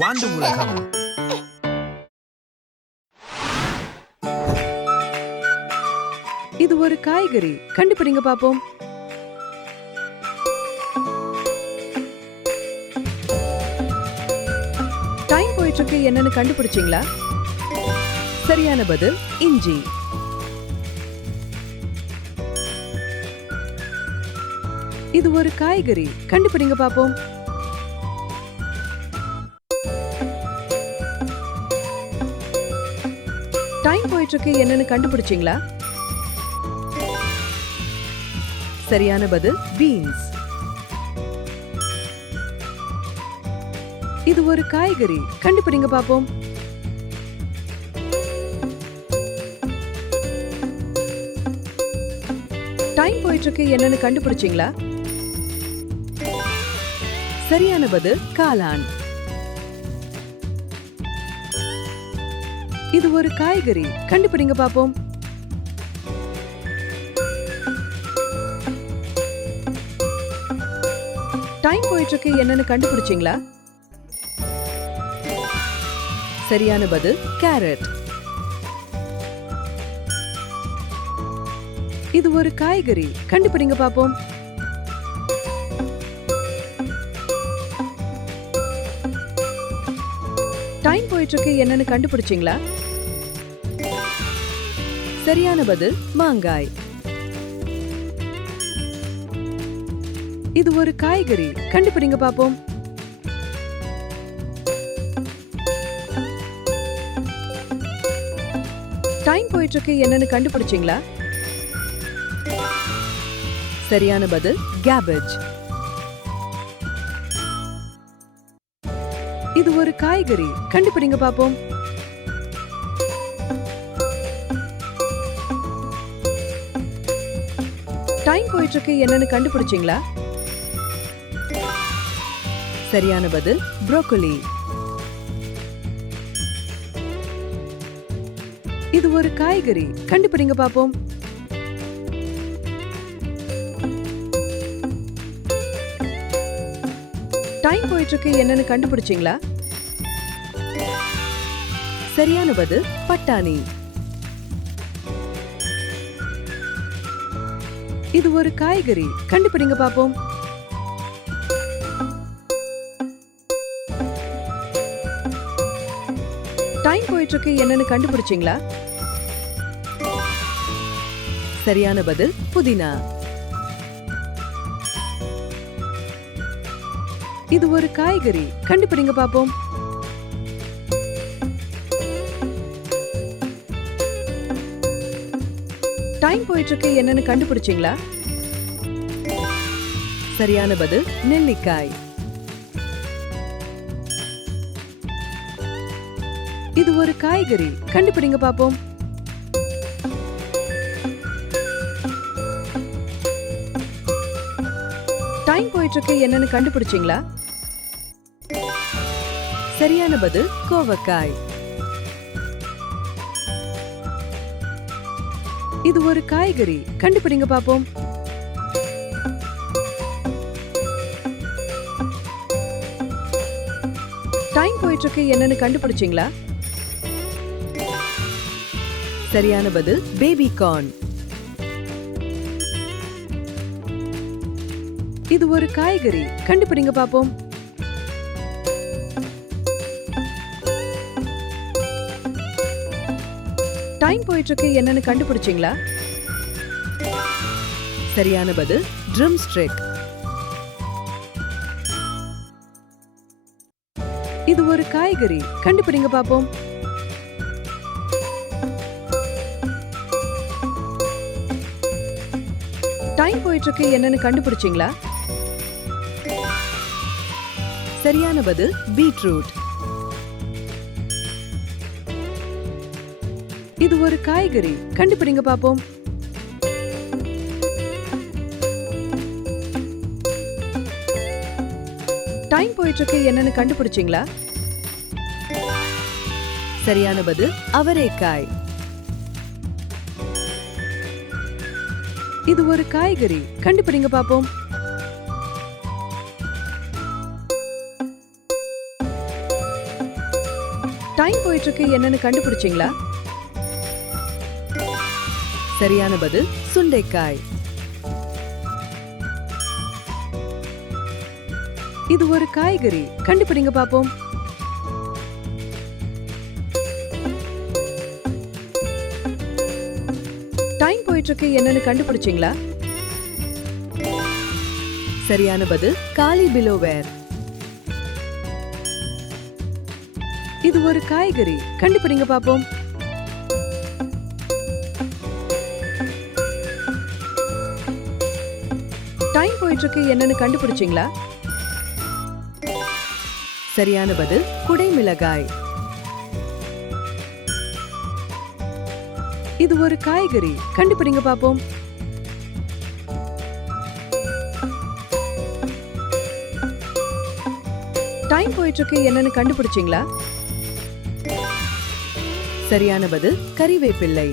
வாண்டு உலகம். இது ஒரு காய்கறி. கண்டுபிடிங்க பாப்போம். டைம் போயிட்டு இருக்கு. என்னன்னு கண்டுபிடிச்சீங்களா? சரியான பதில் இஞ்சி. இது ஒரு காய்கறி. கண்டுபிடிங்க பாப்போம். டைம் போயிட்டு இருக்கு. என்னன்னு கண்டுபிடிச்சீங்களா? சரியான பதில் பீன்ஸ். இது ஒரு காய்கறி. கண்டுபிடிங்க பாப்போம். டைம் போயிட்டு இருக்கு. என்னன்னு கண்டுபிடிச்சீங்களா? சரியான பதில் காளான். இது ஒரு காய்கறி. கண்டுபிடிங்க பாப்போம். டைம் போயிட்டு இருக்கு. என்னன்னு கண்டுபிடிச்சீங்களா? சரியான பதில் கேரட். இது ஒரு காய்கறி. கண்டுபிடிங்க பாப்போம். டைம் போயிட்டு இருக்கு. என்னன்னு கண்டுபிடிச்சீங்களா? சரியான பதில் மாங்காய். இது ஒரு காய்கறி. கண்டுபிடிங்க பாப்போம். டைம் போயிட்டு இருக்கு. என்னன்னு கண்டுபிடிச்சீங்களா? சரியான பதில் கேபேஜ். இது ஒரு காய்கறி. கண்டுபிடிங்க பாப்போம். டைம் போயிட்டு இருக்கு. என்னன்னு கண்டுபிடிச்சீங்களா? சரியான பதில் ப்ரோக்கோலி. இது ஒரு காய்கறி. கண்டுபிடிங்க பாப்போம். டைம் போயிட்டு இருக்கு. என்னன்னு கண்டுபிடிச்சீங்களா? சரியான பதில் பட்டாணி. இது ஒரு காய்கறி. கண்டுபிடிங்க பாப்போம். டைம் போயிட்டு இருக்கு. என்னன்னு கண்டுபிடிச்சீங்களா? சரியான பதில் புதினா. இது ஒரு காய்கறி. கண்டுபிடிங்க பாப்போம். டைம் போயிட்டு இருக்கு. என்னன்னு கண்டுபிடிச்சீங்களா? சரியான பதில் நெல்லிக்காய். இது ஒரு காய்கறி. கண்டுபிடிங்க பாப்போம். டைம் போயிட்டு இருக்கு. என்னன்னு கண்டுபிடிச்சீங்களா? சரியான பதில் கோவக்காய். இது ஒரு காய்கறி. கண்டுபிடிங்க பாப்போம். டைம் போயிட்டு இருக்கு. என்னன்னு கண்டுபிடிச்சீங்களா? சரியான பதில் பேபி கார்ன். இது ஒரு காய்கறி. கண்டுபிடிங்க பாப்போம். டைம் போயிட்டு இருக்கு. என்னன்னு கண்டுபிடிச்சீங்களா? சரியான பதில் ட்ரம் ஸ்டிக். இது ஒரு காய்கறி. கண்டுபிடிங்க பாப்போம். டைம் போயிட்டு இருக்கு. என்னன்னு கண்டுபிடிச்சீங்களா? சரியான பதில் பீட்ரூட். இது ஒரு காய்கறி. கண்டுபிடிங்க பாப்போம். டைம் போயிட்டு இருக்கு. என்னன்னு கண்டுபிடிச்சீங்களா? சரியான பதில் அவரைக்காய். இது ஒரு காய்கறி. கண்டுபிடிங்க பாப்போம். டைம் போயிட்டு இருக்கு என்னன்னு கண்டுபிடிச்சீங்களா? சரியான பதில் சுண்டைக்காய். இது ஒரு காய்கறி. கண்டுபிடிங்க பாப்போம். டைம் போயிட்டு இருக்கு என்னன்னு கண்டுபிடிச்சீங்களா? சரியான பதில் காலிபிலோவேர். இது ஒரு காய்கறி. கண்டுபிடிங்க பாப்போம். டைம் போயிட்டு இருக்கு என்னன்னு கண்டுபிடிச்சீங்களா? சரியான பதில் குடைமிளகாய். இது ஒரு காய்கறி. கண்டுபிடிங்க பாப்போம். டைம் போயிட்டு இருக்கு என்னன்னு கண்டுபிடிச்சீங்களா? சரியான பதில் கறிவேப்பிள்ளை.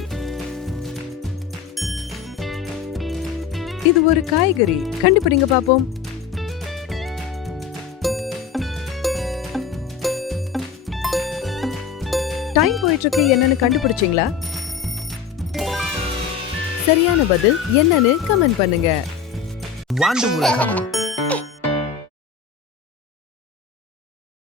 இது ஒரு காய்கறி. கண்டுபிடிங்க பாப்போம். டைம் போயிட்டு இருக்கு என்னன்னு கண்டுபிடிச்சீங்களா? சரியான பதில் என்னன்னு கமெண்ட் பண்ணுங்க. வாண்டு உலகம்